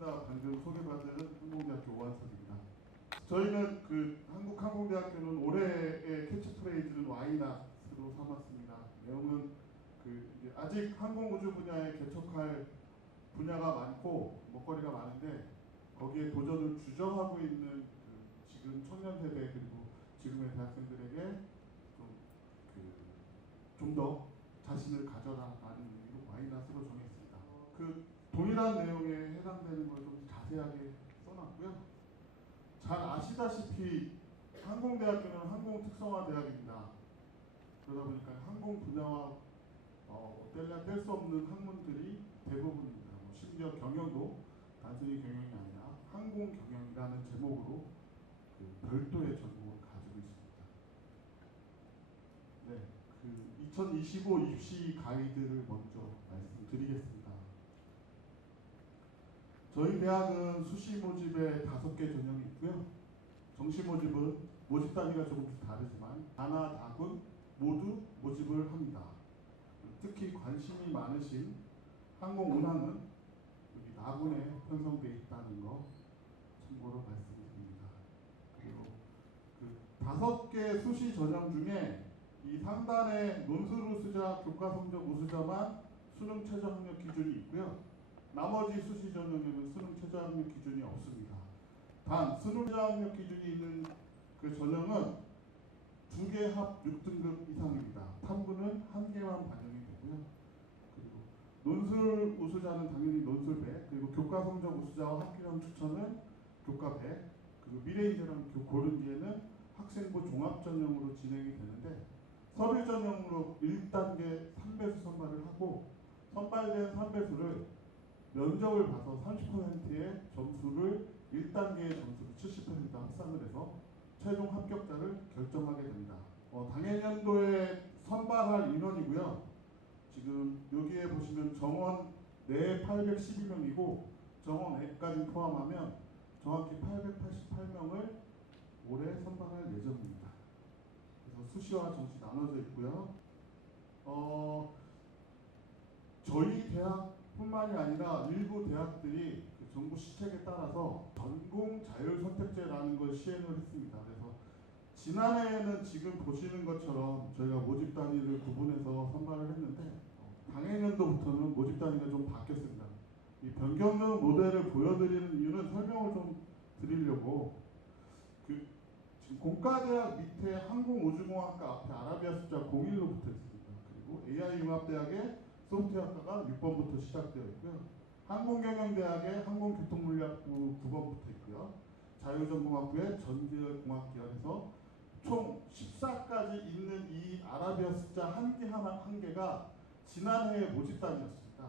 반갑습니다. 방금 소개받은 항공대학교 오한석입니다. 저희는 한국항공대학교는 올해의 캐치프레이즈는 와이낫으로 삼았습니다. 내용은 이제 아직 항공우주 분야에 개척할 분야가 많고 먹거리가 많은데 거기에 도전을 주저하고 있는 지금 청년 세대 그리고 지금의 대학생들에게 좀 더 자신을 가져라라는 의미로 와이낫으로 정했습니다. 동일한 내용에 해당되는 걸 좀 자세하게 써놨고요. 잘 아시다시피 항공대학교는 항공특성화대학입니다. 그러다 보니까 항공 분야와 뗄 수 없는 학문들이 대부분입니다. 심지어 경영도 단순히 경영이 아니라 항공 경영이라는 제목으로 별도의 전공을 가지고 있습니다. 네, 2025 입시 가이드를 먼저 말씀드리겠습니다. 저희 대학은 수시 모집에 5개 전형이 있고요. 정시 모집은 모집 단위가 조금씩 다르지만 다나 다군 모두 모집을 합니다. 특히 관심이 많으신 항공 운항은 여기 나군에 편성되어 있다는 거 참고로 말씀드립니다. 그리고 5개 수시 전형 중에 이 상단에 논술 우수자, 교과 성적 우수자만 수능 최저 학력 기준이 있고요. 나머지 수시 전형에는 수능 최저 학력 기준이 없습니다. 단 수능 최저 학력 기준이 있는 그 전형은 2개 합 6등급 이상입니다. 탐구는 1개만 반영이 되고요. 그리고 논술 우수자는 당연히 논술 100, 그리고 교과 성적 우수자와 학기령 추천은 교과 100, 그리고 미래인재랑 고른 뒤에는 학생부 종합 전형으로 진행이 되는데 서류 전형으로 1단계 3배수 선발을 하고 선발된 3배수를 면접을 봐서 30%의 점수를 1단계의 점수를 70% 합산을 해서 최종 합격자를 결정하게 됩니다. 당해년도에 선발할 인원이고요. 지금 여기에 보시면 정원 내 812명이고 정원외까지 포함하면 정확히 888명을 올해 선발할 예정입니다. 그래서 수시와 정시 나눠져 있고요. 저희 대학뿐만이 아니라 일부 대학들이 정부 시책에 따라서 전공 자율 선택제라는 걸 시행을 했습니다. 그래서 지난해에는 지금 보시는 것처럼 저희가 모집 단위를 구분해서 선발을 했는데 당해년도부터는 모집 단위가 좀 바뀌었습니다. 이 변경된 모델을 보여드리는 이유는 설명을 좀 드리려고 지금 공과대학 밑에 항공우주공학과 앞에 아라비아 숫자 01로 붙어 있습니다. 그리고 AI융합대학의 소프트웨어학과가 6번부터 시작되어 있고요. 항공경영대학의 항공교통물리학부 9번 붙어 있고요. 자유전공학부의 전기공학기관에서 총 14까지 있는 이 아라비아 숫자 한 개가 지난해의 모집단이었습니다.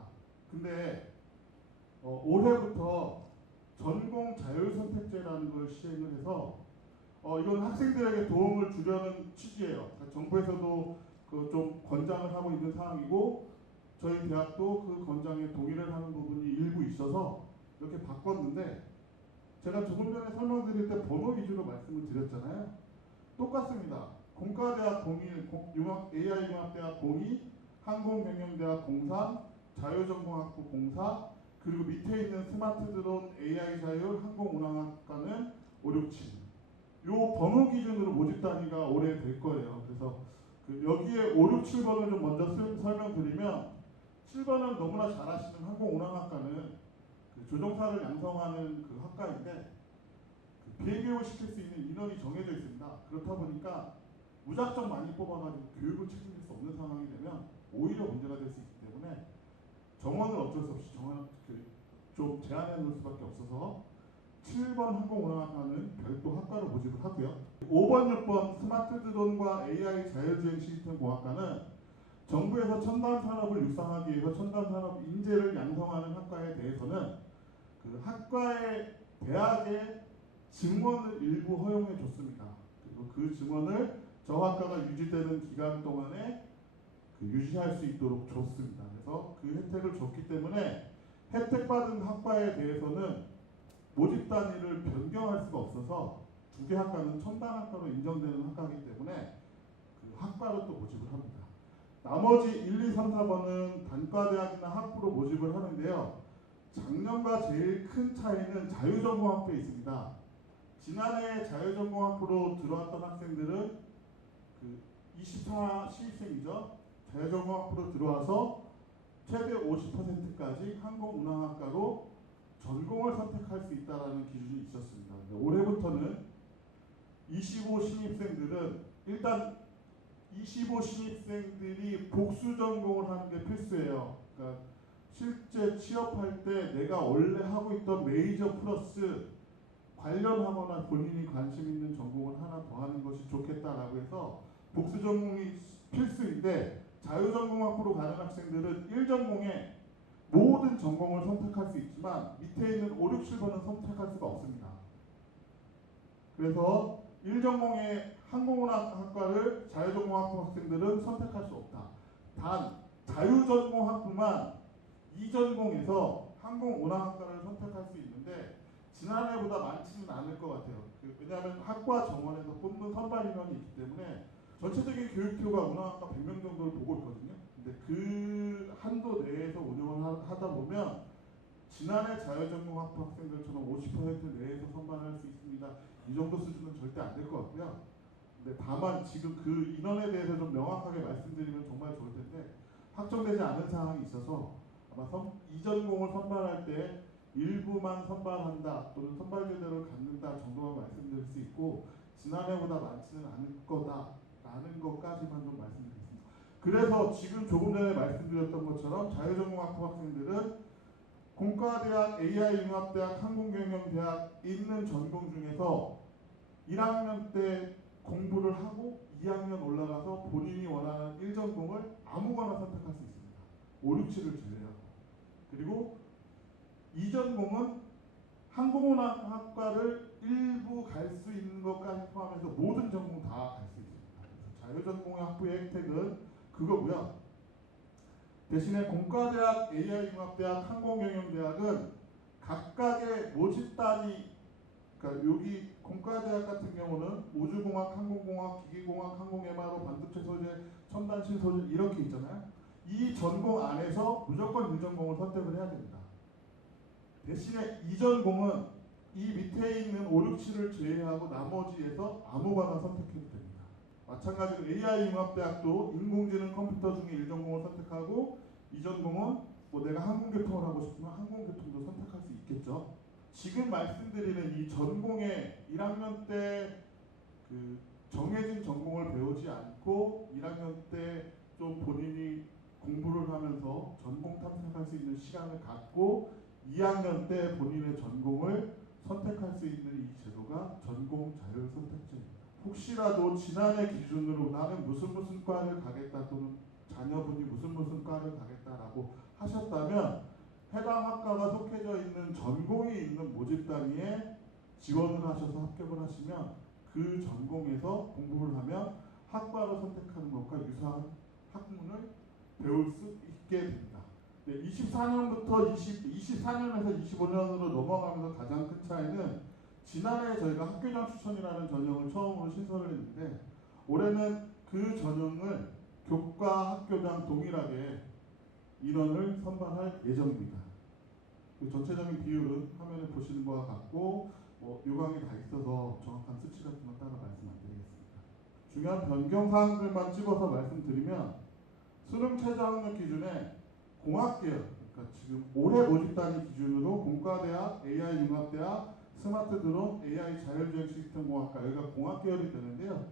근데 올해부터 전공 자율선택제라는 걸 시행을 해서 이건 학생들에게 도움을 주려는 취지예요. 그러니까 정부에서도 좀 권장을 하고 있는 상황이고 저희 대학도 그 권장에 동의를 하는 부분이 일부 있어서 이렇게 바꿨는데 제가 조금 전에 설명드릴 때 번호 위주로 말씀을 드렸잖아요. 똑같습니다. 공과대학 01, AI융합대학 02, 항공경영대학 03, 자유전공학부 04, 그리고 밑에 있는 스마트드론 AI자율 항공운항학과는 567. 요 번호 기준으로 모집 단위가 올해 될 거예요. 그래서 여기에 5, 6, 7번을 좀 먼저 설명드리면 7번은 너무나 잘 아시는 항공운항학과는 조종사를 양성하는 학과인데 비행교육을 시킬 수 있는 인원이 정해져 있습니다. 그렇다 보니까 무작정 많이 뽑아가지고 교육을 책임질 수 없는 상황이 되면 오히려 문제가 될 수 있기 때문에 정원을 어쩔 수 없이 좀 제한해 놓을 수밖에 없어서 7번 항공운항학과는 별도 학과로 모집을 하고요. 5번, 6번 스마트드론과 AI 자율주행 시스템 공학과는 정부에서 첨단 산업을 육성하기 위해서 첨단 산업 인재를 양성하는 학과에 대해서는 학과의 대학의 증원을 일부 허용해 줬습니다. 그리고 그 증원을 저 학과가 유지되는 기간 동안에 유지할 수 있도록 줬습니다. 그래서 그 혜택을 줬기 때문에 혜택받은 학과에 대해서는 모집 단위를 변경할 수가 없어서 2개 학과는 첨단 학과로 인정되는 학과이기 때문에 학과로 또 모집을 합니다. 나머지 1, 2, 3, 4번은 단과대학이나 학부로 모집을 하는데요. 작년과 제일 큰 차이는 자유전공학부에 있습니다. 지난해 자유전공학부로 들어왔던 학생들은 그 24 신입생이죠. 자유전공학부로 들어와서 최대 50%까지 항공운항학과로 전공을 선택할 수 있다는 기준이 있었습니다. 올해부터는 25 신입생들은 일단 25 신입생들이 복수 전공을 하는 게 필수예요. 그러니까 실제 취업할 때 내가 원래 하고 있던 메이저 플러스 관련하거나 본인이 관심 있는 전공을 하나 더 하는 것이 좋겠다라고 해서 복수 전공이 필수인데 자유전공학부로 가는 학생들은 1전공에 모든 전공을 선택할 수 있지만 밑에 있는 5, 6, 7번은 선택할 수가 없습니다. 그래서 1전공의 항공운항학과를 자유전공학부 학생들은 선택할 수 없다. 단 자유전공학부만 2전공에서 항공운항학과를 선택할 수 있는데 지난해보다 많지는 않을 것 같아요. 왜냐하면 학과 정원에서 뽑는 선발 인원이 있기 때문에 전체적인 교육표가 운항학과 100명 정도를 보고 있거든요. 근데 그 한도 내에서 운영을 하다 보면 지난해 자유전공학부 학생들처럼 50% 내에서 선발할 수 있습니다. 이 정도 수준은 절대 안 될 것 같고요. 근데 다만 지금 그 인원에 대해서 좀 명확하게 말씀드리면 정말 좋을 텐데 확정되지 않은 사항이 있어서 아마 2전공을 선발할 때 일부만 선발한다 또는 선발 제도를 갖는다 정도만 말씀드릴 수 있고 지난해보다 많지는 않을 거다라는 것까지만 좀 말씀드리겠습니다. 그래서 지금 조금 전에 말씀드렸던 것처럼 자유전공학부 학생들은 공과대학, AI융합대학, 항공경영대학 있는 전공 중에서 1학년 때 공부를 하고 2학년 올라가서 본인이 원하는 1전공을 아무거나 선택할 수 있습니다. 5, 6, 7을 제외하고. 그리고 2전공은 항공운항학과를 일부 갈 수 있는 것까지 포함해서 모든 전공 다 갈 수 있습니다. 그래서 자유전공학부의 혜택은 그거고요. 대신에 공과대학, AI융합대학, 항공경영대학은 각각의 모집단이 그러니까 여기 공과대학 같은 경우는 우주공학, 항공공학, 기계공학, 항공MRO, 반도체 소재, 첨단 신소재 이렇게 있잖아요. 이 전공 안에서 무조건 1전공을 선택을 해야 됩니다. 대신에 2전공은 이 밑에 있는 5, 6, 7을 제외하고 나머지에서 아무거나 선택해도 됩니다. 마찬가지로 AI융합대학도 인공지능 컴퓨터 중에 1전공을 선택하고 2전공은 뭐 내가 항공교통을 하고 싶으면 항공교통도 선택할 수 있겠죠. 지금 말씀드리는 이 전공에 1학년 때 그 정해진 전공을 배우지 않고 1학년 때 좀 본인이 공부를 하면서 전공 탐색할 수 있는 시간을 갖고 2학년 때 본인의 전공을 선택할 수 있는 이 제도가 전공 자율 선택제입니다. 혹시라도 지난해 기준으로 나는 무슨 과를 가겠다 또는 자녀분이 무슨 과를 가겠다라고 하셨다면 해당 학과가 속해져 있는 전공이 있는 모집 단위에 지원을 하셔서 합격을 하시면 그 전공에서 공부를 하면 학과로 선택하는 것과 유사한 학문을 배울 수 있게 됩니다. 24년부터 24년에서 25년으로 넘어가면서 가장 큰 차이는 지난해 저희가 학교장 추천이라는 전형을 처음으로 신설을 했는데 올해는 그 전형을 교과 학교장 동일하게 인원을 선발할 예정입니다. 그 전체적인 비율은 화면에 보시는 것과 같고 뭐 요강이 다 있어서 정확한 수치 같은 건 따라 말씀 안 드리겠습니다. 중요한 변경 사항들만 찍어서 말씀드리면 수능 최저 학력 기준에 공학계열, 그러니까 지금 올해 모집단위 기준으로 공과대학, AI융합대학, 스마트드론, AI 자율주행 시스템공학과 여기가 공학계열이 되는데요.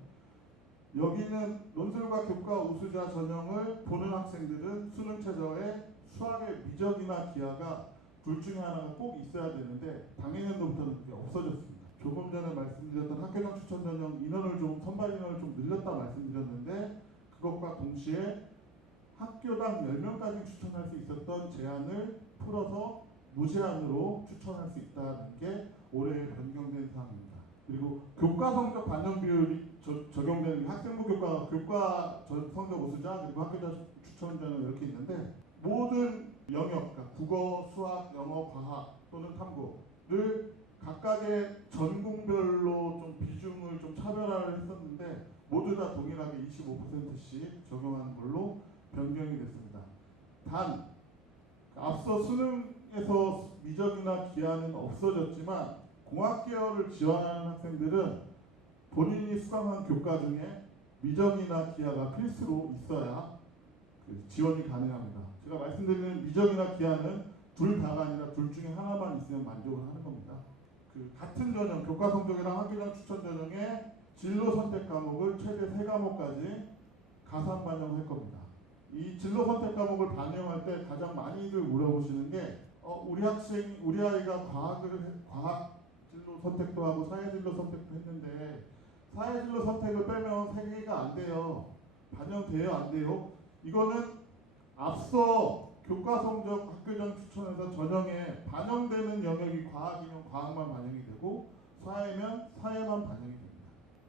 여기는 논술과 교과 우수자 전형을 보는 학생들은 수능 최저에 수학의 미적이나 기하가 둘 중에 하나가 꼭 있어야 되는데 당해년도부터는 그게 없어졌습니다. 조금 전에 말씀드렸던 학교장 추천 전형 인원을 좀 선발 인원을 좀 늘렸다 말씀드렸는데 그것과 동시에 학교당 10명까지 추천할 수 있었던 제한을 풀어서 무제한으로 추천할 수 있다는 게 올해 변경된 사항입니다. 그리고 교과 성적 반영 비율이 적용되는 학생부 교과 성적 우수자 그리고 학교자 추천 전형 이렇게 있는데 모든 영역, 그러니까 국어, 수학, 영어, 과학 또는 탐구를 각각의 전공별로 좀 비중을 좀 차별화를 했었는데 모두 다 동일하게 25%씩 적용하는 걸로 변경이 됐습니다. 단 앞서 수능 학생에서 미적이나 기하는 없어졌지만 공학 계열을 지원하는 학생들은 본인이 수강한 교과 중에 미적이나 기하가 필수로 있어야 그 지원이 가능합니다. 제가 말씀드리는 미적이나 기하는 둘 다가 아니라 둘 중에 하나만 있으면 만족을 하는 겁니다. 그 같은 전형, 교과 성적이랑 학교장 추천 전형에 진로 선택 과목을 최대 3과목까지 가산 반영할 겁니다. 이 진로 선택 과목을 반영할 때 가장 많이들 물어보시는 게 우리 아이가 과학 진로 선택도 하고 사회 진로 선택도 했는데 사회 진로 선택을 빼면 3개가 안 돼요. 반영돼요, 안 돼요? 이거는 앞서 교과 성적 학교장 추천에서 전형에 반영되는 영역이 과학이면 과학만 반영이 되고 사회면 사회만 반영이 됩니다.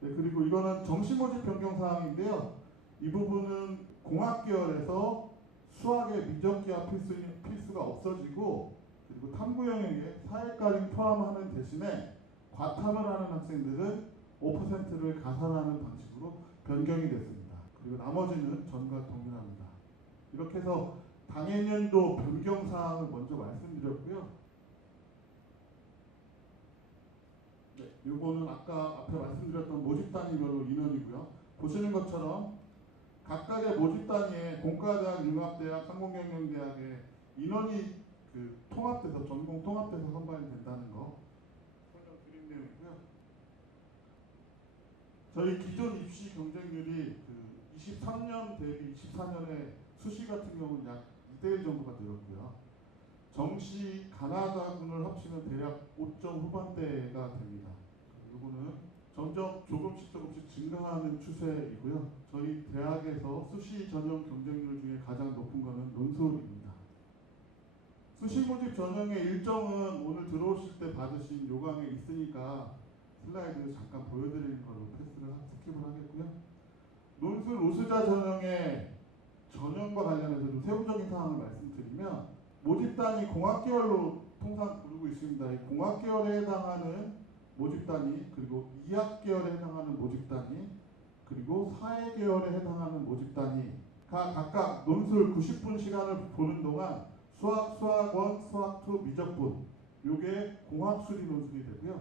네, 그리고 이거는 정시 모집 변경 사항인데요. 이 부분은 공학 계열에서 수학의 미적기하 필수가 없어지고 그리고 탐구 영역에 사회까지 포함하는 대신에 과탐을 하는 학생들은 5%를 가산하는 방식으로 변경이 됐습니다. 그리고 나머지는 전과 동일합니다. 이렇게 해서 당해년도 변경 사항을 먼저 말씀드렸고요. 네, 이거는 아까 앞에 말씀드렸던 모집 단위별로 인원이고요. 보시는 것처럼 각각의 모집 단위에 공과대학, 융합대학, 항공경영대학의 인원이 그 통합돼서 전공 통합돼서 선발이 된다는 거 설명드린 내용이고요. 저희 기존 입시 경쟁률이 그 23년 대비 24년에 수시 같은 경우는 약 2대1 정도가 늘었고요. 정시 가나다군을 합치면 대략 5점 후반대가 됩니다. 이거는 점점 조금씩 증가하는 추세이고요. 저희 대학에서 수시 전형 경쟁률 중에 가장 높은 것은 논술입니다. 수시 모집 전형의 일정은 오늘 들어오실 때 받으신 요강에 있으니까 슬라이드 잠깐 보여드리는 걸로 스킵을 하겠고요. 논술 우수자 전형의 전형과 관련해서 좀 세부적인 사항을 말씀드리면 모집단이 공학계열로 통상 부르고 있습니다. 이 공학계열에 해당하는 모집단위 그리고 이학계열에 해당하는 모집단위 그리고 사회계열에 해당하는 모집단위가 각각 논술 90분 시간을 보는 동안 수학1, 수학2, 미적분 요게 공학수리 논술이 되고요.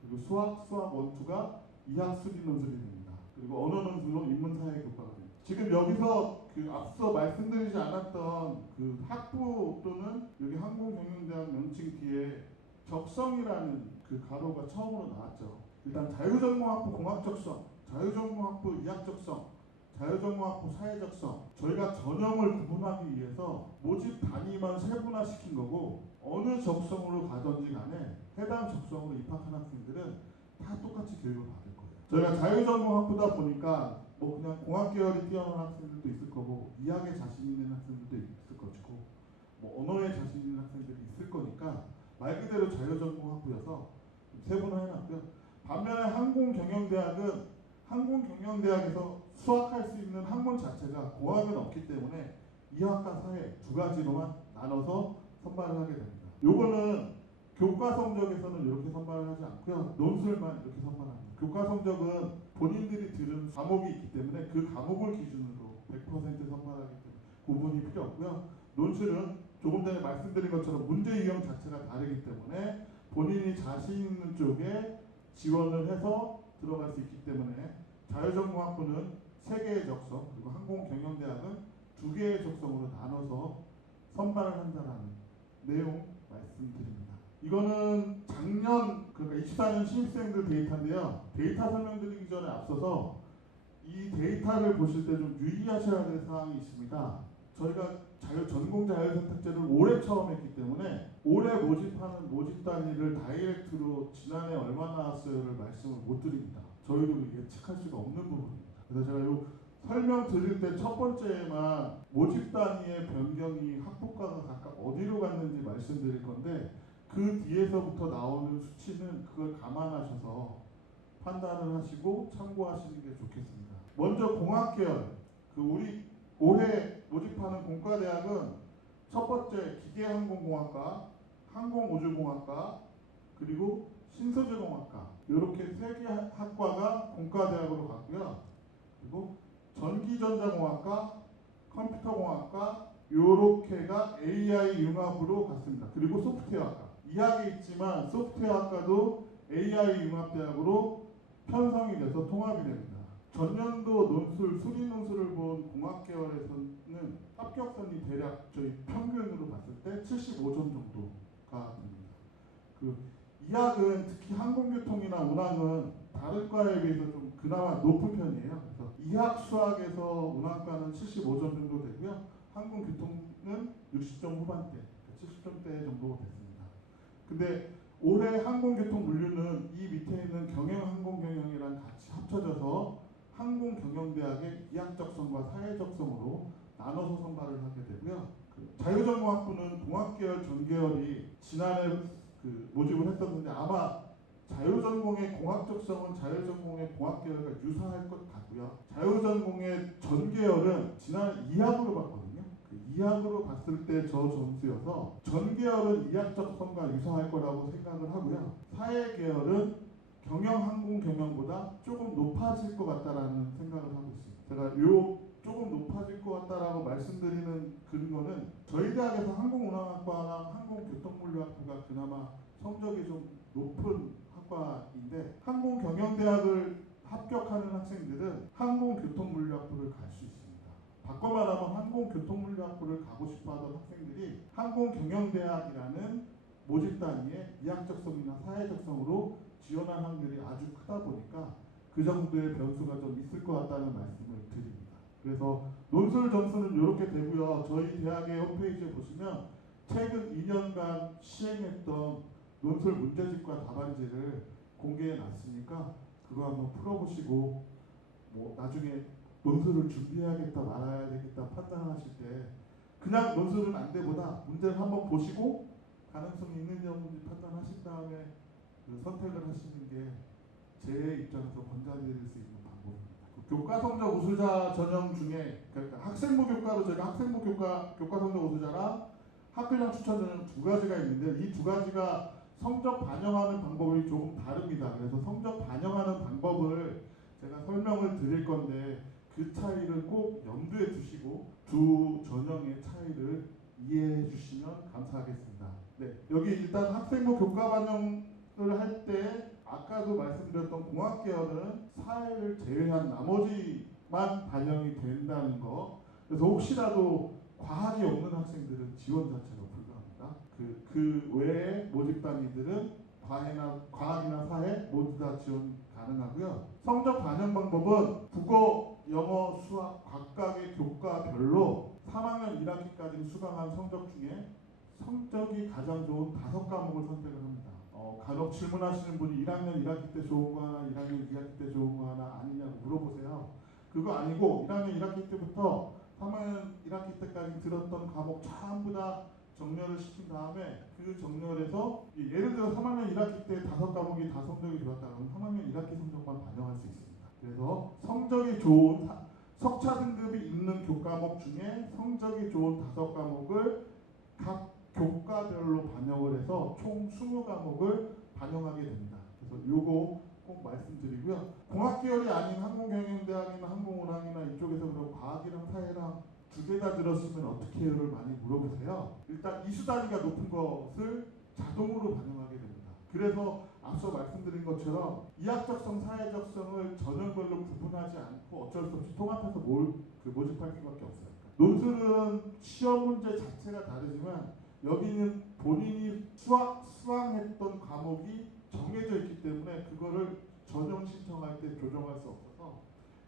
그리고 수학1, 2가 이학수리 논술이 됩니다. 그리고 언어 논술로 인문사회 교과가 됩니다. 지금 여기서 그 앞서 말씀드리지 않았던 그 학부 또는 여기 항공경영대학 명칭 뒤에 적성이라는 그 가로가 처음으로 나왔죠. 일단 자유전공학부 공학적성, 자유전공학부 이학적성, 자유전공학부 사회적성 저희가 전형을 구분하기 위해서 모집 단위만 세분화시킨 거고 어느 적성으로 가든지 간에 해당 적성으로 입학한 학생들은 다 똑같이 교육을 받을 거예요. 저희가 자유전공학부다 보니까 뭐 그냥 공학 계열이 뛰어난 학생들도 있을 거고 이학에 자신 있는 학생들도 있을 것이고 뭐 언어에 자신 있는 학생들이 있을 거니까 말 그대로 자유전공학부여서 세분화해놨고요. 반면에 항공경영대학은 항공경영대학에서 수학할 수 있는 학문 자체가 공학은 없기 때문에 이학과 사회 두 가지로만 나눠서 선발을 하게 됩니다. 요거는 교과 성적에서는 이렇게 선발을 하지 않고요. 논술만 이렇게 선발합니다. 교과 성적은 본인들이 들은 과목이 있기 때문에 그 과목을 기준으로 100% 선발하기 때문에 구분이 필요 없고요. 논술은 조금 전에 말씀드린 것처럼 문제 유형 자체가 다르기 때문에 본인이 자신 있는 쪽에 지원을 해서 들어갈 수 있기 때문에 자유전공학부는 3개의 적성 그리고 항공경영대학은 2개의 적성으로 나눠서 선발을 한다는 내용 말씀드립니다. 이거는 작년 그러니까 24년 신입생들 데이터인데요. 데이터 설명드리기 전에 앞서서 이 데이터를 보실 때 좀 유의하셔야 될 사항이 있습니다. 저희가 전공 자율선택제를 올해 처음 했기 때문에 올해 모집하는 모집 단위를 다이렉트로 지난해 얼마 나왔어요를 말씀을 못 드립니다. 저희도 예측할 수가 없는 부분입니다. 그래서 제가 요 설명 드릴 때 첫 번째에만 모집 단위의 변경이 학부과가 각각 어디로 갔는지 말씀드릴 건데 그 뒤에서부터 나오는 수치는 그걸 감안하셔서 판단을 하시고 참고하시는 게 좋겠습니다. 먼저 공학계열 우리 올해 모집하는 공과대학은 첫 번째 기계항공공학과, 항공우주공학과, 그리고 신소재공학과 이렇게 3개 학과가 공과대학으로 갔고요. 그리고 전기전자공학과, 컴퓨터공학과, 요렇게가 AI 융합으로 갔습니다. 그리고 소프트웨어학과. 이학에 있지만 소프트웨어학과도 AI 융합대학으로 편성이 돼서 통합이 됩니다. 전년도 논술, 수리 논술을 본 공학계열에서는 합격선이 대략 저희 평균으로 봤을 때 75점 정도가 됩니다. 그 이학은 특히 항공교통이나 운항은 다른 과에 비해서 좀 그나마 높은 편이에요. 그래서 이학 수학에서 운항과는 75점 정도 되고요. 항공교통은 60점 후반대, 70점대 정도 됐습니다. 근데 올해 항공교통 물류는 이 밑에 있는 경영항공경영이랑 같이 합쳐져서 항공경영대학의 이학적성과 사회적성으로 나눠서 선발을 하게 되고요. 자유전공학부는 공학계열 전계열이 지난해 모집을 했었는데 아마 자유전공의 공학적성은 자유전공의 공학계열과 유사할 것 같고요. 자유전공의 전계열은 지난해 이학으로 봤거든요. 그 이학으로 봤을 때 저 점수여서 전계열은 이학적성과 유사할 거라고 생각을 하고요. 사회계열은 경영항공경영보다 조금 높아질 것 같다라는 생각을 하고 있습니다. 제가 조금 높아질 것 같다라고 말씀드리는 근거는 저희 대학에서 항공운항학과랑 항공교통물류학부가 그나마 성적이 좀 높은 학과인데 항공경영대학을 합격하는 학생들은 항공교통물류학부를 갈 수 있습니다. 바꿔 말하면 항공교통물류학부를 가고 싶어하던 학생들이 항공경영대학이라는 모집 단위의 이학적성이나 사회적성으로 지원할 확률이 아주 크다 보니까 그 정도의 변수가 좀 있을 것 같다는 말씀을 드립니다. 그래서 논술 점수는 이렇게 되고요. 저희 대학의 홈페이지에 보시면 최근 2년간 시행했던 논술 문제집과 답안지를 공개해 놨으니까 그거 한번 풀어보시고 뭐 나중에 논술을 준비해야겠다 말아야 되겠다 판단하실 때 그냥 논술은 안 돼보다 문제를 한번 보시고 가능성이 있는지 없는지 판단하신 다음에 선택을 하시는 게 제 입장에서 권장드릴 수 있는 방법입니다. 교과 성적 우수자 전형 중에 그러니까 학생부 교과로 저희가 학생부 교과 성적 우수자랑 학교장 추천 전형 두 가지가 있는데 이 두 가지가 성적 반영하는 방법이 조금 다릅니다. 그래서 성적 반영하는 방법을 제가 설명을 드릴 건데 그 차이를 꼭 염두에 두시고 두 전형의 차이를 이해해 주시면 감사하겠습니다. 네, 여기 일단 학생부 교과 반영을 할 때 아까도 말씀드렸던 공학계열은 사회를 제외한 나머지만 반영이 된다는 거. 그래서 혹시라도 과학이 없는 학생들은 지원 자체가 불가합니다. 그 외에 모집 단위들은 과학이나 사회 모두 다 지원 가능하고요. 성적 반영 방법은 국어, 영어, 수학 각각의 교과별로 3학년 1학기까지 수강한 성적 중에 성적이 가장 좋은 5과목을 선택을 합니다. 간혹 질문하시는 분이 1학년 1학기 때 좋은 거 하나, 1학년 2학기 때 좋은 거 하나 아니냐고 물어보세요. 그거 아니고 1학년 1학기 때부터 3학년 1학기 때까지 들었던 과목 전부 다 정렬을 시킨 다음에 그 정렬에서 예를 들어 3학년 1학기 때 5과목이 다 성적이 좋았다 그러면 3학년 1학기 성적만 반영할 수 있습니다. 그래서 성적이 좋은 석차 등급이 있는 교과목 중에 성적이 좋은 5과목을 각 교과별로 반영을 해서 총 20과목을 반영하게 됩니다. 그래서 요거 꼭 말씀드리고요. 공학계열이 아닌 항공경영대학이나 항공운항이나 이쪽에서 그럼 과학이랑 사회랑 두 개 다 들었으면 어떻게 해요를 많이 물어보세요. 일단 이수 단위가 높은 것을 자동으로 반영하게 됩니다. 그래서 앞서 말씀드린 것처럼 이학적성, 사회적성을 전형별로 구분하지 않고 어쩔 수 없이 통합해서 모집할 수밖에 없어요. 논술은 시험 문제 자체가 다르지만 여기는 본인이 수강했던 과목이 정해져 있기 때문에 그거를 전형 신청할 때 조정할 수 없어서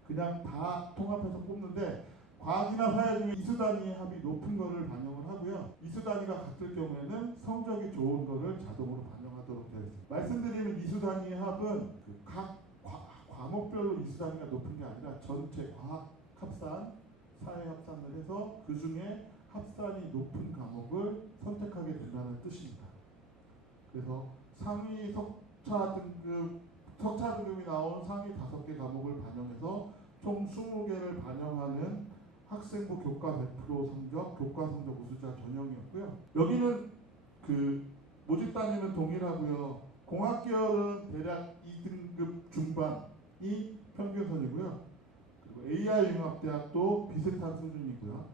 그냥 다 통합해서 뽑는데 과학이나 사회 중에 이수 단위의 합이 높은 거를 반영을 하고요. 이수 단위가 같을 경우에는 성적이 좋은 거를 자동으로 반영하도록 되어 있습니다. 말씀드리는 이수 단위의 합은 각 과목별로 이수 단위가 높은 게 아니라 전체 과학 합산, 사회 합산을 해서 그 중에 합산이 높은 과목을 선택하게 된다는 뜻입니다. 그래서 상위 석차 등급이 나온 상위 5개 과목을 반영해서 총 20개를 반영하는 학생부 교과 100% 성적, 교과 성적 우수자 전형이었고요. 여기는 모집 단위는 동일하고요. 공학계열은 대략 2등급 중반이 평균선이고요. AI 융합대학도 비슷한 수준이고요.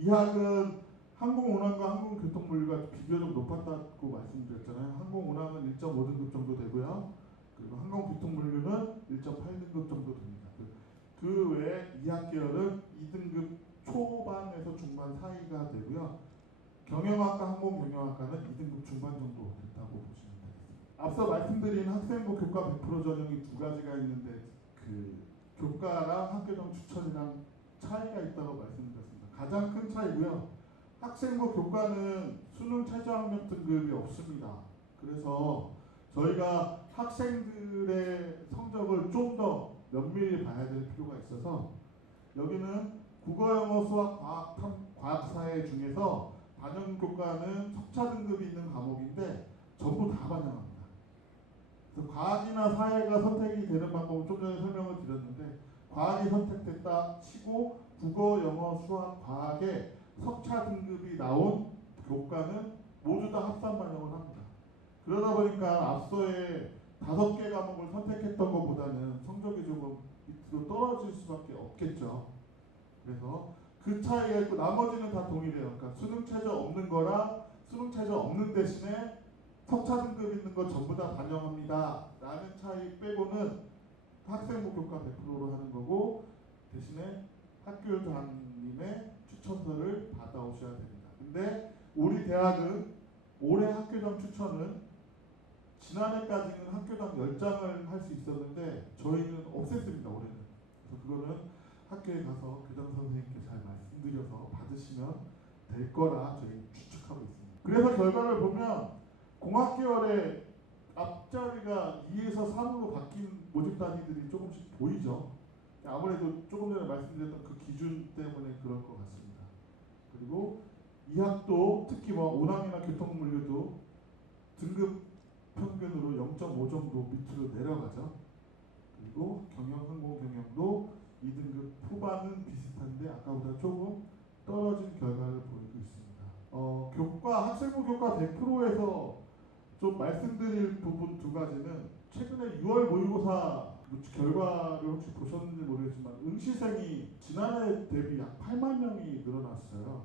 이학은 항공운항과 항공교통물류가 비교적 높았다고 말씀드렸잖아요. 항공운항은 1.5등급 정도 되고요. 그리고 항공교통물류는 1.8등급 정도 됩니다. 그 외에 이학계열은 2등급 초반에서 중반 사이가 되고요. 경영학과, 항공경영학과는 2등급 중반 정도 됐다고 보시면 되겠습니다. 앞서 말씀드린 학생부 교과 100% 전형이 두 가지가 있는데 그 교과랑 학교정 추천이랑 차이가 있다고 말씀드렸습니다. 가장 큰 차이고요. 학생부 교과는 수능 최저학력 등급이 없습니다. 그래서 저희가 학생들의 성적을 좀 더 면밀히 봐야 될 필요가 있어서 여기는 국어, 영어, 수학, 과학, 사회 중에서 반영 교과는 석차 등급이 있는 과목인데 전부 다 반영합니다. 그래서 과학이나 사회가 선택이 되는 방법은 좀 전에 설명을 드렸는데 과학이 선택됐다 치고 국어, 영어, 수학, 과학에 석차 등급이 나온 교과는 모두 다 합산 반영을 합니다. 그러다 보니까 앞서의 5개 과목을 선택했던 것보다는 성적이 조금 밑으로 떨어질 수밖에 없겠죠. 그래서 그 차이가 있고 나머지는 다 동일해요. 그러니까 수능 최저 없는 거랑 수능 최저 없는 대신에 석차 등급 있는 거 전부 다 반영합니다. 라는 차이 빼고는 학생부 교과 100%로 하는 거고 대신에 학교장님의 추천서를 받아오셔야 됩니다. 근데 우리 대학은 올해 학교장 추천은 지난해까지는 학교당 10장을 할 수 있었는데 저희는 없앴습니다. 올해는. 그래서 그거는 학교에 가서 교장 선생님께 잘 말씀드려서 받으시면 될 거라 저희 추측하고 있습니다. 그래서 결과를 보면 공학계열의 앞자리가 2에서 3으로 바뀐 모집 단위들이 조금씩 보이죠. 아무래도 조금 전에 말씀드렸던 그 기준 때문에 그럴 것 같습니다. 그리고 이학도 특히 뭐 운항이나 교통물류도 등급 평균으로 0.5 정도 밑으로 내려가죠. 그리고 경영, 항공 경영도 2등급 후반은 비슷한데 아까보다 조금 떨어진 결과를 보이고 있습니다. 교과, 학생부 교과 100%에서 좀 말씀드릴 부분 두 가지는 최근에 6월 모의고사 결과를 혹시 보셨는지 모르겠지만 응시생이 지난해 대비 약 8만 명이 늘어났어요.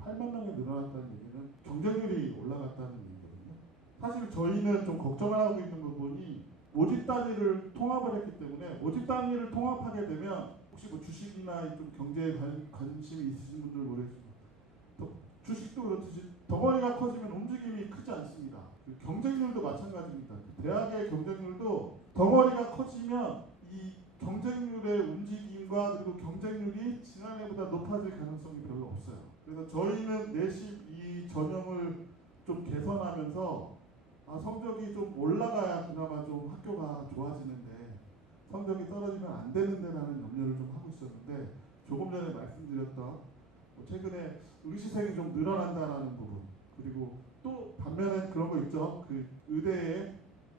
8만 명이 늘어났다는 얘기는 경쟁률이 올라갔다는 얘기거든요. 사실 저희는 좀 걱정하고 있는 부분이 모집 단위를 통합을 했기 때문에 모집 단위를 통합하게 되면 혹시 뭐 주식이나 좀 경제에 관심이 있으신 분들 모르겠지만 주식도 그렇듯이 덩어리가 커지면 움직임이 크지 않습니다. 경쟁률도 마찬가지입니다. 대학의 경쟁률도 덩어리가 커지면 이 경쟁률의 움직임과 그리고 경쟁률이 지난해보다 높아질 가능성이 별로 없어요. 그래서 저희는 내신 이 전형을 좀 개선하면서 성적이 좀 올라가야 그나마 좀 학교가 좋아지는데 성적이 떨어지면 안 되는데라는 염려를 좀 하고 있었는데 조금 전에 말씀드렸던 최근에 응시생이 좀 늘어난다라는 부분 그리고 또 반면에 그런 거 있죠. 그 의대에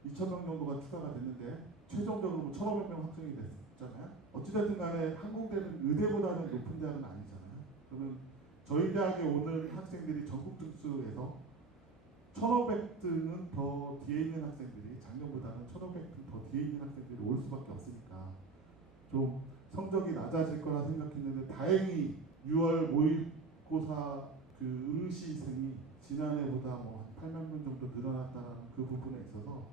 2,000명 정도가 추가가 됐는데 최종적으로 1,500명 확정이 됐잖아요. 어찌됐든 간에 항공대는 의대보다는 높은 대학은 아니잖아요. 그러면 저희 대학에 오는 학생들이 전국 등수에서 1,500등은 더 뒤에 있는 학생들이 작년보다는 1,500등 더 뒤에 있는 학생들이 올 수밖에 없으니까 좀 성적이 낮아질 거라 생각했는데 다행히 6월 모의고사 그 응시생이 지난해보다 뭐 8만 명 정도 늘어났다는 그 부분에 있어서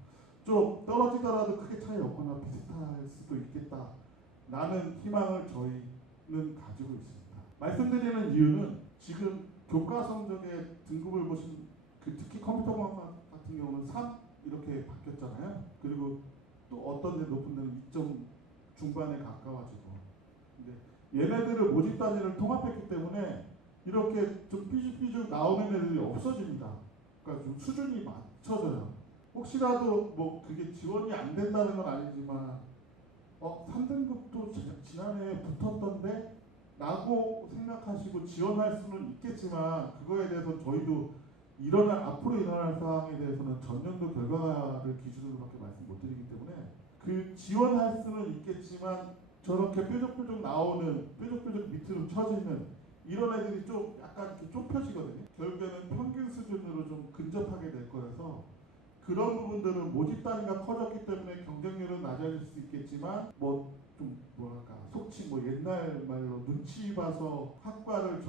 좀 떨어지더라도 크게 차이 없거나 비슷할 수도 있겠다라는 희망을 저희는 가지고 있습니다. 말씀드리는 이유는 지금 교과 성적의 등급을 보신 특히 컴퓨터공학 같은 경우는 3 이렇게 바뀌었잖아요. 그리고 또 어떤 데 높은 데는 2점 중반에 가까워지고 근데 얘네들을 모집 단위를 통합했기 때문에 이렇게 좀 삐죽삐죽 나오는 애들이 없어집니다. 그러니까 좀 수준이 맞춰져요. 혹시라도 뭐 그게 지원이 안 된다는 건 아니지만 3등급도 지난해에 붙었던데 라고 생각하시고 지원할 수는 있겠지만 그거에 대해서 저희도 앞으로 일어날 사항에 대해서는 전년도 결과를 기준으로밖에 말씀 못 드리기 때문에 그 지원할 수는 있겠지만 저렇게 뾰족뾰족 나오는 뾰족뾰족 밑으로 쳐지는 이런 애들이 좀 약간 이렇게 좁혀지거든요. 결국에는 평균 수준으로 좀 근접하게 될 거여서 그런 부분들은 모집 단위가 커졌기 때문에 경쟁률은 낮아질 수 있겠지만 뭐 좀 뭐랄까 속칭 뭐 옛날 말로 눈치 봐서 학과를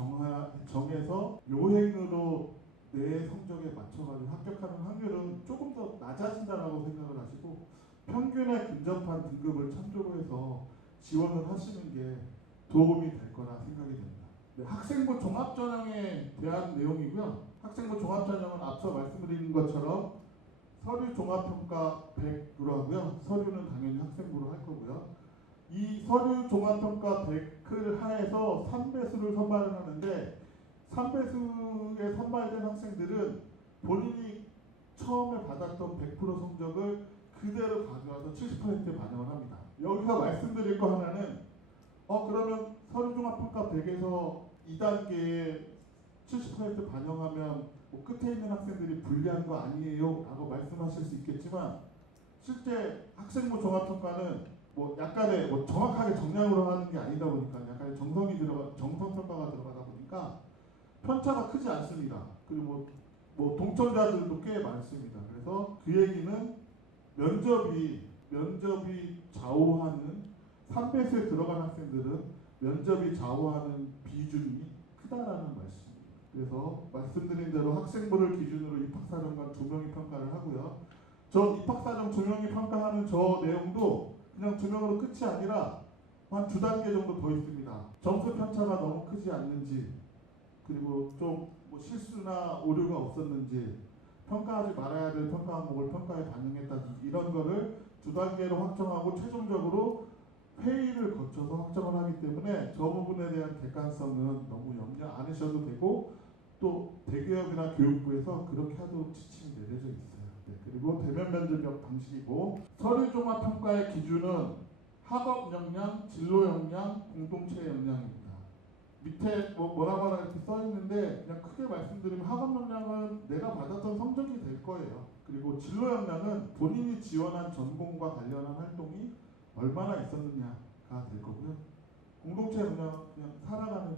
정해서 요행으로 내 성적에 맞춰가지고 합격하는 확률은 조금 더 낮아진다라고 생각을 하시고 평균에 근접한 등급을 참조로 해서 지원을 하시는 게 도움이 될 거라 생각이 됩니다. 네, 학생부 종합전형에 대한 내용이고요. 학생부 종합전형은 앞서 말씀드린 것처럼 서류 종합평가 100으로 하고요. 서류는 당연히 학생부로 할 거고요. 이 서류 종합평가 100을 하에서 3배수를 선발을 하는데 3배수에 선발된 학생들은 본인이 처음에 받았던 100% 성적을 그대로 가져와서 70%에 반영을 합니다. 여기서 말씀드릴 거 하나는 그러면 서류종합평가 100에서 2단계에 70% 반영하면 뭐 끝에 있는 학생들이 불리한 거 아니에요? 라고 말씀하실 수 있겠지만 실제 학생부 종합평가는 뭐 약간의 뭐 정확하게 정량으로 하는 게 아니다 보니까 약간의 정성평가가 들어가다 보니까 편차가 크지 않습니다. 그리고 뭐 동점자들도 꽤 많습니다. 그래서 그 얘기는 면접이 좌우하는 3배수에 들어간 학생들은 면접이 좌우하는 비중이 크다라는 말씀입니다. 그래서 말씀드린 대로 학생부를 기준으로 입학사정관 2명이 평가를 하고요. 저 입학사정 2명이 평가하는 저 내용도 그냥 2명으로 끝이 아니라 한 2단계 정도 더 있습니다. 점수 편차가 너무 크지 않는지, 그리고 좀 뭐 실수나 오류가 없었는지, 평가하지 말아야 될 평가 항목을 평가에 반영했다든지 이런 거를 2단계로 확정하고 최종적으로 회의를 거쳐서 확정을 하기 때문에 저 부분에 대한 객관성은 너무 염려 안 하셔도 되고 또 대기업이나 교육부에서 그렇게 하도록 지침이 내려져 있어요. 네, 그리고 대면 면접 방식이고 서류 종합 평가의 기준은 학업 역량, 진로 역량, 공동체 역량입니다. 밑에 뭐라고 이렇게 써 있는데 그냥 크게 말씀드리면 학업 역량은 내가 받았던 성적이 될 거예요. 그리고 진로 역량은 본인이 지원한 전공과 관련한 활동이 얼마나 있었느냐가 될 거고요. 공동체 역량은 그냥 살아가는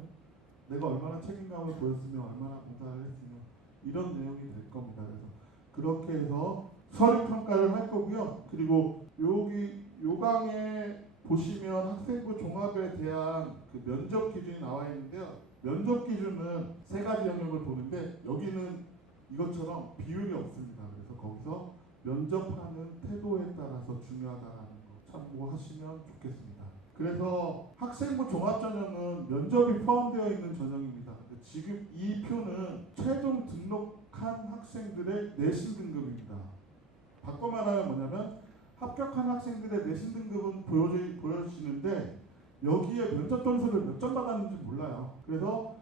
내가 얼마나 책임감을 보였으며 얼마나 봉사를 했으며 이런 내용이 될 겁니다. 그래서 그렇게 해서 서류 평가를 할 거고요. 그리고 여기 요강에 보시면 학생부 종합에 대한 그 면접 기준이 나와 있는데요. 면접 기준은 3가지 영역을 보는데 여기는 이것처럼 비율이 없습니다. 그래서 거기서 면접하는 태도에 따라서 중요하다라는 거 참고하시면 좋겠습니다. 그래서 학생부 종합전형은 면접이 포함되어 있는 전형입니다. 지금 이 표는 최종 등록한 학생들의 내신 등급입니다. 바꿔 말하면 뭐냐면 합격한 학생들의 내신 등급은 보여지는데 여기에 면접 점수를 몇 점 받았는지 몰라요. 그래서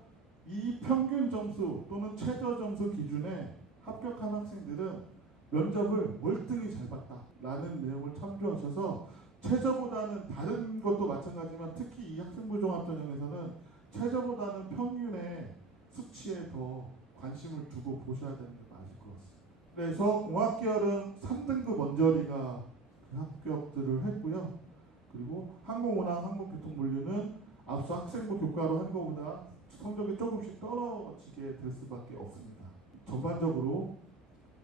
이 평균 점수 또는 최저 점수 기준에 합격한 학생들은 면접을 월등히 잘 봤다라는 내용을 참조하셔서 최저보다는 다른 것도 마찬가지지만 특히 이 학생부 종합전형에서는 최저보다는 평균의 수치에 더 관심을 두고 보셔야 되는 게 맞을 것 같습니다. 그래서 공학계열은 3등급 원저리가 그 합격들을 했고요. 그리고 항공운항, 항공교통물류는 앞서 학생부 교과로 한 것보다 성적이 조금씩 떨어지게 될 수밖에 없습니다. 전반적으로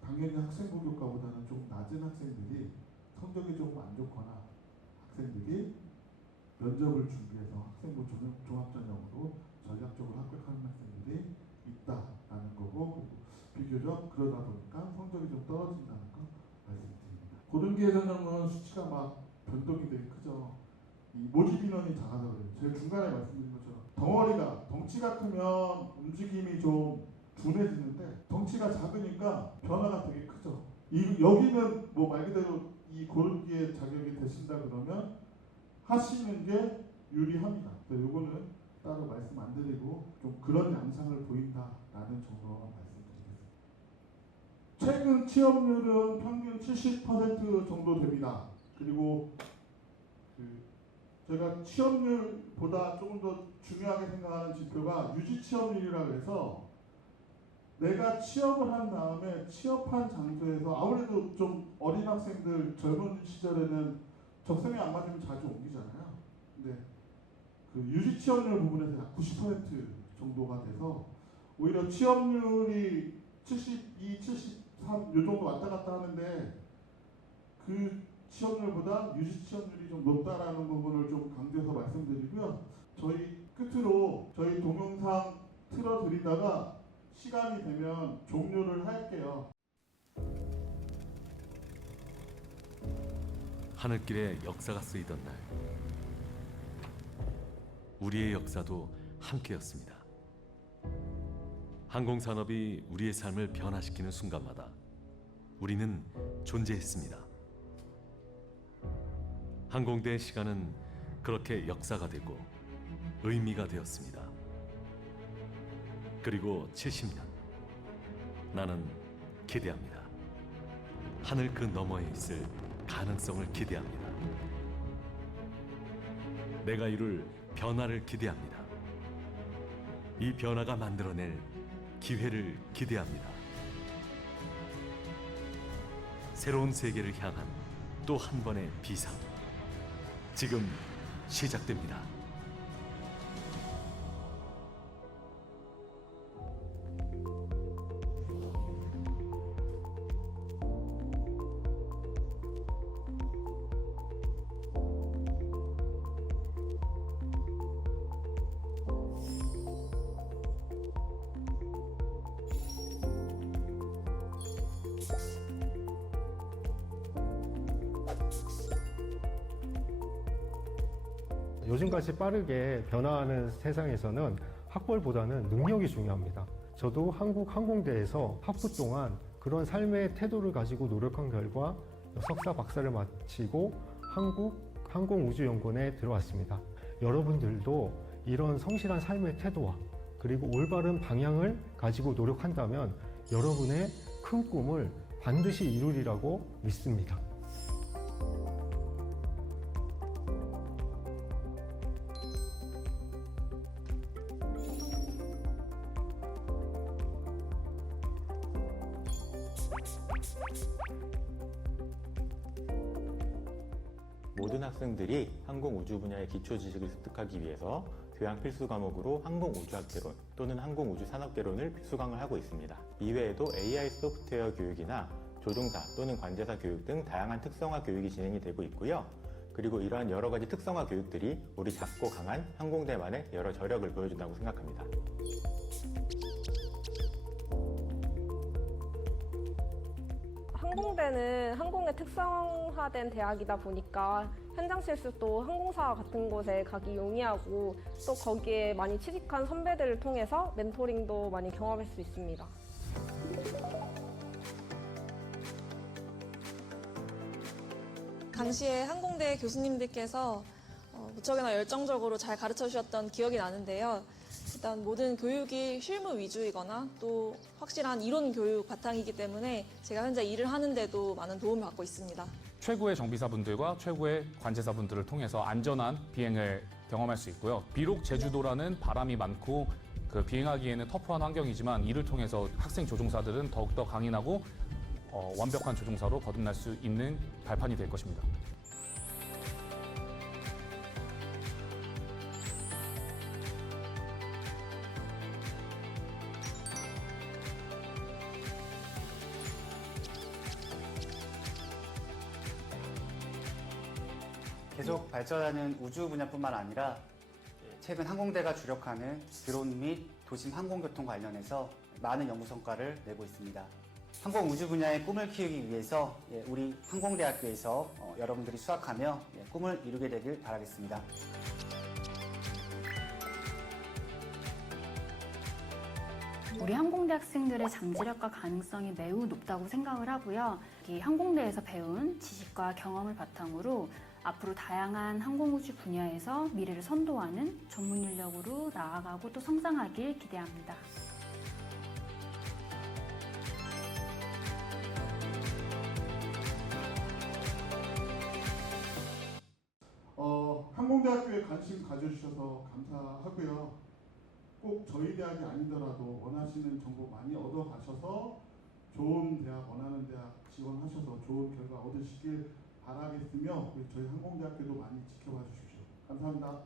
당연히 학생부 교과보다는 좀 낮은 학생들이 성적이 조금 안 좋거나 학생들이 면접을 준비해서 학생부 종합전형으로 전략적으로 합격하는 학생들이 있다라는 거고, 그리고 비교적 그러다 보니까 성적이 좀 떨어진다는 거 말씀드립니다. 고등기회 전형은 수치가 막 변동이 되게 크죠. 이 모집 인원이 작아서 그래요. 제가 중간에 말씀드린 것처럼 덩치가 크면 움직임이 좀 둔해지는데 덩치가 작으니까 변화가 되게 크죠. 여기는 뭐 말 그대로 이 고른기에 자격이 되신다 그러면 하시는 게 유리합니다. 그래서 요거는 따로 말씀 안 드리고 좀 그런 양상을 보인다라는 정도만 말씀드리겠습니다. 최근 취업률은 평균 70% 정도 됩니다. 그리고 제가 취업률보다 조금 더 중요하게 생각하는 지표가 유지 취업률이라고 해서 내가 취업을 한 다음에 취업한 장소에서 아무래도 좀 어린 학생들 젊은 시절에는 적성에 안 맞으면 자주 옮기잖아요. 근데 그 유지 취업률 부분에서 약 90% 정도가 돼서 오히려 취업률이 72, 74 요 정도 왔다 갔다 하는데 그 취업률보다 유지 취업률이 좀 높다라는 부분을 좀 강조해서 말씀드리고요. 저희 끝으로 저희 동영상 틀어드리다가 시간이 되면 종료를 할게요. 하늘길에 역사가 쓰이던 날, 우리의 역사도 함께였습니다. 항공산업이 우리의 삶을 변화시키는 순간마다 우리는 존재했습니다. 항공대의 시간은 그렇게 역사가 되고 의미가 되었습니다. 그리고 70년, 나는 기대합니다. 하늘 그 너머에 있을 가능성을 기대합니다. 내가 이룰 변화를 기대합니다. 이 변화가 만들어낼 기회를 기대합니다. 새로운 세계를 향한 또 한 번의 비상, 지금 시작됩니다. 요즘같이 빠르게 변화하는 세상에서는 학벌보다는 능력이 중요합니다. 저도 한국 항공대에서 학부 동안 그런 삶의 태도를 가지고 노력한 결과 석사 박사를 마치고 한국 항공우주연구원에 들어왔습니다. 여러분들도 이런 성실한 삶의 태도와 그리고 올바른 방향을 가지고 노력한다면 여러분의 큰 꿈을 반드시 이루리라고 믿습니다. 모든 학생들이 항공우주 분야의 기초 지식을 습득하기 위해서 교양 필수 과목으로 항공우주학개론 또는 항공우주산업개론을 수강을 하고 있습니다. 이외에도 AI 소프트웨어 교육이나 조종사 또는 관제사 교육 등 다양한 특성화 교육이 진행이 되고 있고요. 그리고 이러한 여러 가지 특성화 교육들이 우리 작고 강한 항공대만의 여러 저력을 보여준다고 생각합니다. 항공대는 항공의 특성화된 대학이다 보니까 현장 실습도 항공사 같은 곳에 가기 용이하고 또 거기에 많이 취직한 선배들을 통해서 멘토링도 많이 경험할 수 있습니다. 당시에 항공대 교수님들께서 무척이나 열정적으로 잘 가르쳐 주셨던 기억이 나는데요. 일단 모든 교육이 실무 위주이거나 또 확실한 이론 교육 바탕이기 때문에 제가 현재 일을 하는데도 많은 도움을 받고 있습니다. 최고의 정비사분들과 최고의 관제사분들을 통해서 안전한 비행을 경험할 수 있고요. 비록 제주도라는 바람이 많고 비행하기에는 터프한 환경이지만 이를 통해서 학생 조종사들은 더욱더 강인하고 완벽한 조종사로 거듭날 수 있는 발판이 될 것입니다. 계속 발전하는 우주 분야뿐만 아니라 최근 항공대가 주력하는 드론 및 도심 항공교통 관련해서 많은 연구 성과를 내고 있습니다. 항공 우주 분야의 꿈을 키우기 위해서 우리 항공대학교에서 여러분들이 수학하며 꿈을 이루게 되길 바라겠습니다. 우리 항공대 학생들의 잠재력과 가능성이 매우 높다고 생각을 하고요. 이 항공대에서 배운 지식과 경험을 바탕으로 앞으로 다양한 항공우주 분야에서 미래를 선도하는 전문 인력으로 나아가고 또 성장하길 기대합니다. 항공대학교에 관심 가져주셔서 감사하고요. 꼭 저희 대학이 아니더라도 원하시는 정보 많이 얻어가셔서 좋은 대학, 원하는 대학 지원하셔서 좋은 결과 얻으시길 바라겠으며 저희 항공대학교도 많이 지켜봐 주십시오. 감사합니다.